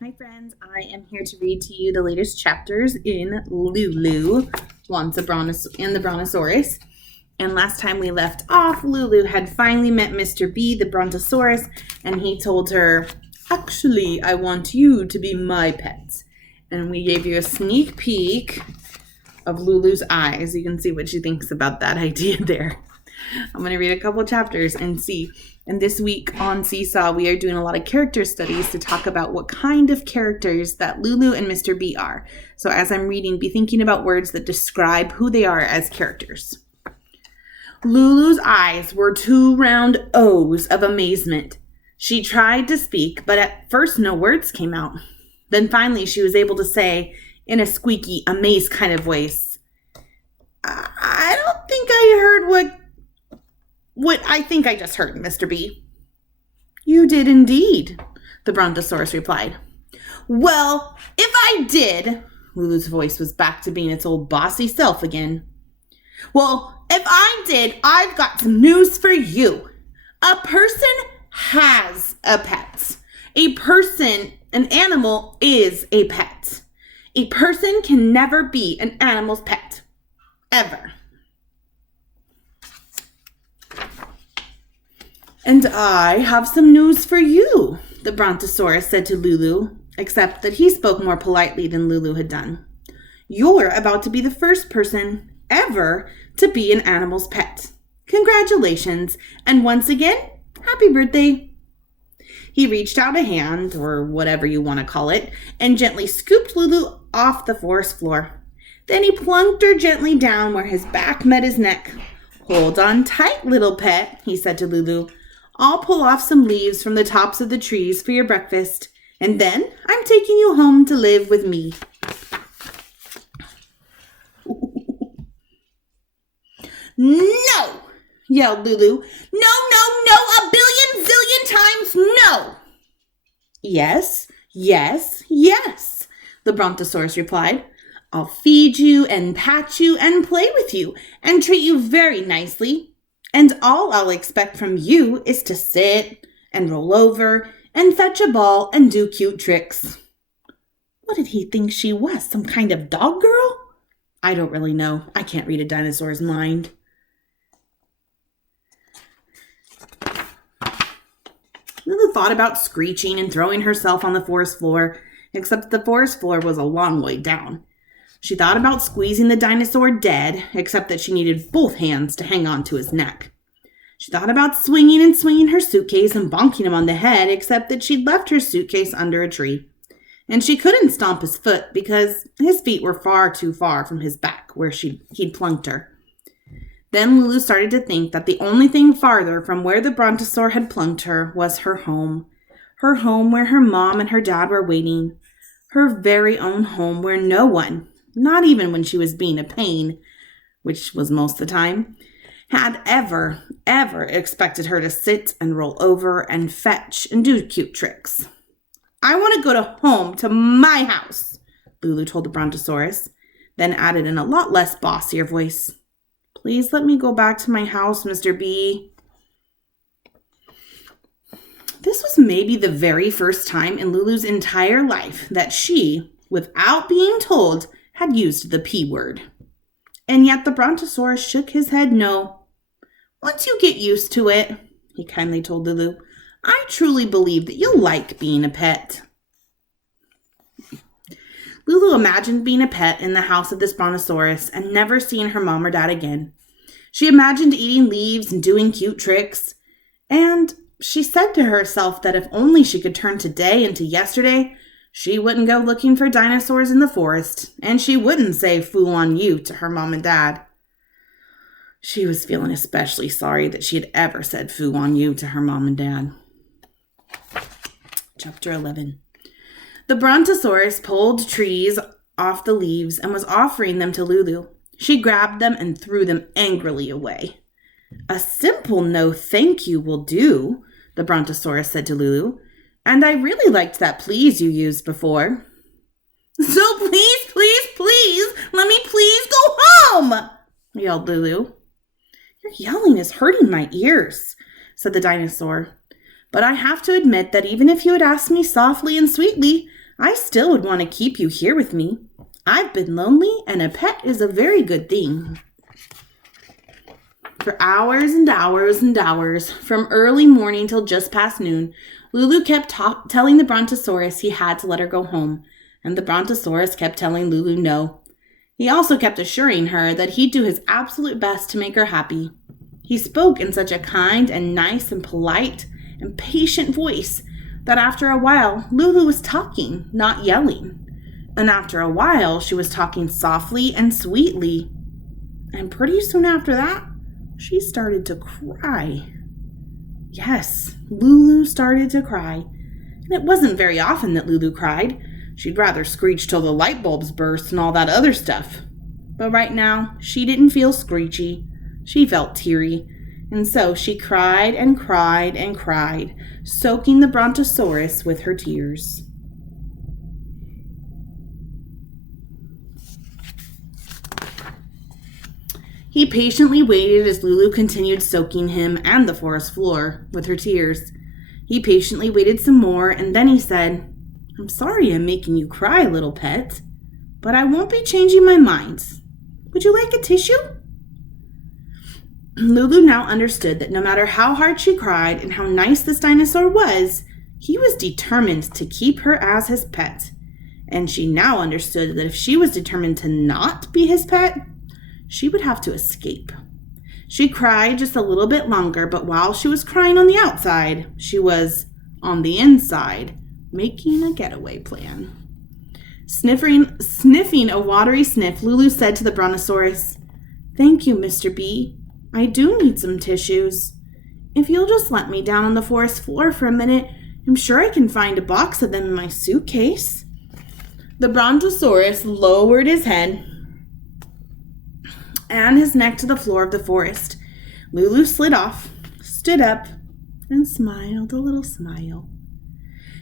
Hi friends, I am here to read to you the latest chapters in Lulu and the Brontosaurus. And last time we left off, Lulu had finally met Mr. B, the Brontosaurus, and he told her, "Actually, I want you to be my pet." And we gave you a sneak peek of Lulu's eyes. You can see what she thinks about that idea there. I'm going to read a couple chapters and see. And this week on Seesaw, we are doing a lot of character studies to talk about what kind of characters that Lulu and Mr. B are. So as I'm reading, be thinking about words that describe who they are as characters. Lulu's eyes were two round O's of amazement. She tried to speak, but at first no words came out. Then finally she was able to say, in a squeaky, amazed kind of voice, "I don't think I heard what I think I just heard, Mr. B." "You did indeed," the Brontosaurus replied. "Well, if I did," Lulu's voice was back to being its old bossy self again. "Well, if I did, I've got some news for you. A person has a pet. An animal is a pet. A person can never be an animal's pet. Ever." "And I have some news for you," the Brontosaurus said to Lulu, except that he spoke more politely than Lulu had done. "You're about to be the first person ever to be an animal's pet. Congratulations, and once again, happy birthday." He reached out a hand, or whatever you want to call it, and gently scooped Lulu off the forest floor. Then he plunked her gently down where his back met his neck. "Hold on tight, little pet," he said to Lulu. "I'll pull off some leaves from the tops of the trees for your breakfast, and then I'm taking you home to live with me." "No!" yelled Lulu. "No, no, no, a billion zillion times no!" "Yes, yes, yes," the Brontosaurus replied. "I'll feed you and pat you and play with you and treat you very nicely. And all I'll expect from you is to sit and roll over and fetch a ball and do cute tricks." What did he think she was, some kind of dog girl? I don't really know. I can't read a dinosaur's mind. Lulu thought about screeching and throwing herself on the forest floor, except the forest floor was a long way down. She thought about squeezing the dinosaur dead, except that she needed both hands to hang on to his neck. She thought about swinging her suitcase and bonking him on the head, except that she'd left her suitcase under a tree. And she couldn't stomp his foot because his feet were far too far from his back where he'd plunked her. Then Lulu started to think that the only thing farther from where the Brontosaur had plunked her was her home. Her home where her mom and her dad were waiting. Her very own home where no one, not even when she was being a pain, which was most of the time, had ever expected her to sit and roll over and fetch and do cute tricks. "I want to go home to my house," Lulu told the Brontosaurus, then added in a lot less bossier voice, "Please let me go back to my house, Mr. B." This was maybe the very first time in Lulu's entire life that she, without being told, had used the P word. And yet the Brontosaurus shook his head no. "Once you get used to it," he kindly told Lulu, "I truly believe that you'll like being a pet." Lulu imagined being a pet in the house of this Brontosaurus and never seeing her mom or dad again. She imagined eating leaves and doing cute tricks. And she said to herself that if only she could turn today into yesterday, she wouldn't go looking for dinosaurs in the forest, and she wouldn't say "foo on you" to her mom and dad. She was feeling especially sorry that she had ever said "foo on you" to her mom and dad. Chapter 11. The Brontosaurus pulled trees off the leaves and was offering them to Lulu. She grabbed them and threw them angrily away. "A simple no thank you will do," the Brontosaurus said to Lulu. "And I really liked that please you used before." "So please, please, please, let me please go home," yelled Lulu. "Your yelling is hurting my ears," said the dinosaur. "But I have to admit that even if you had asked me softly and sweetly, I still would want to keep you here with me. I've been lonely, and a pet is a very good thing." For hours and hours and hours, from early morning till just past noon, Lulu kept telling the Brontosaurus he had to let her go home, and the Brontosaurus kept telling Lulu no. He also kept assuring her that he'd do his absolute best to make her happy. He spoke in such a kind and nice and polite and patient voice that after a while, Lulu was talking, not yelling. And after a while, she was talking softly and sweetly. And pretty soon after that, she started to cry. Yes, Lulu started to cry. And it wasn't very often that Lulu cried. She'd rather screech till the light bulbs burst and all that other stuff. But right now, she didn't feel screechy. She felt teary. And so she cried and cried and cried, soaking the Brontosaurus with her tears. He patiently waited as Lulu continued soaking him and the forest floor with her tears. He patiently waited some more, and then he said, "I'm sorry I'm making you cry, little pet, but I won't be changing my mind. Would you like a tissue?" Lulu now understood that no matter how hard she cried and how nice this dinosaur was, he was determined to keep her as his pet. And she now understood that if she was determined to not be his pet, she would have to escape. She cried just a little bit longer, but while she was crying on the outside, she was, on the inside, making a getaway plan. Sniffing a watery sniff, Lulu said to the Brontosaurus, "Thank you, Mr. B. I do need some tissues. If you'll just let me down on the forest floor for a minute, I'm sure I can find a box of them in my suitcase." The Brontosaurus lowered his head and his neck to the floor of the forest. Lulu slid off, stood up, and smiled a little smile.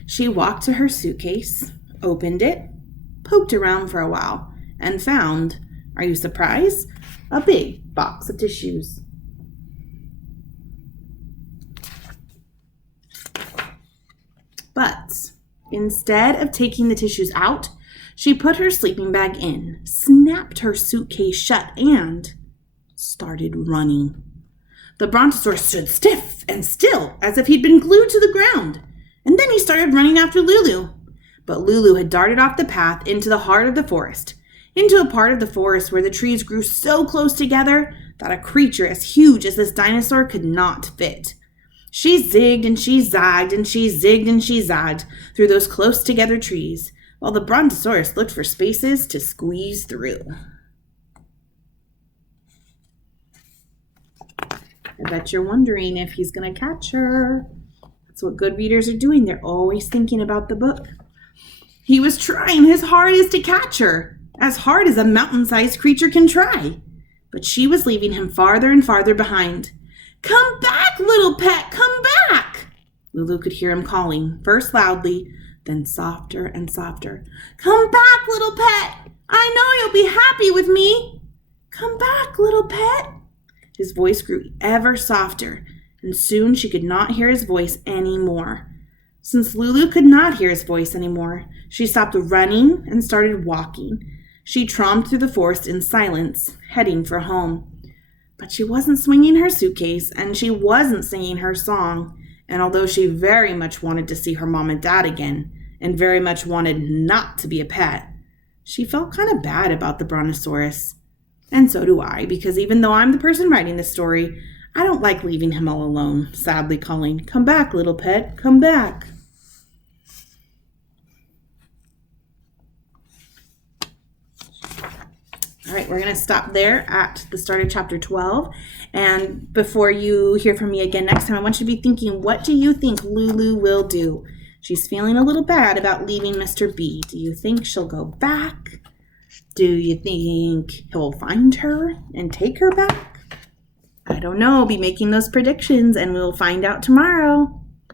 She walked to her suitcase, opened it, poked around for a while, and found, are you surprised? A big box of tissues. But instead of taking the tissues out, she put her sleeping bag in, snapped her suitcase shut, and started running. The Brontosaurus stood stiff and still, as if he'd been glued to the ground, and then he started running after Lulu. But Lulu had darted off the path into the heart of the forest, into a part of the forest where the trees grew so close together that a creature as huge as this dinosaur could not fit. She zigged and she zagged and she zigged and she zagged through those close together trees, while the Brontosaurus looked for spaces to squeeze through. I bet you're wondering if he's going to catch her. That's what good readers are doing. They're always thinking about the book. He was trying his hardest to catch her, as hard as a mountain-sized creature can try. But she was leaving him farther and farther behind. "Come back, little pet, come back!" Lulu could hear him calling, first loudly, then softer and softer. "Come back, little pet! I know you'll be happy with me! Come back, little pet!" His voice grew ever softer, and soon she could not hear his voice anymore. Since Lulu could not hear his voice anymore, she stopped running and started walking. She tromped through the forest in silence, heading for home. But she wasn't swinging her suitcase, and she wasn't singing her song. And although she very much wanted to see her mom and dad again, and very much wanted not to be a pet, she felt kind of bad about the Brontosaurus. And so do I, because even though I'm the person writing this story, I don't like leaving him all alone, sadly calling, "Come back, little pet, come back." All right, we're going to stop there at the start of chapter 12. And before you hear from me again next time, I want you to be thinking, what do you think Lulu will do? She's feeling a little bad about leaving Mr. B. Do you think she'll go back? Do you think he'll find her and take her back? I don't know. Be making those predictions, and we'll find out tomorrow.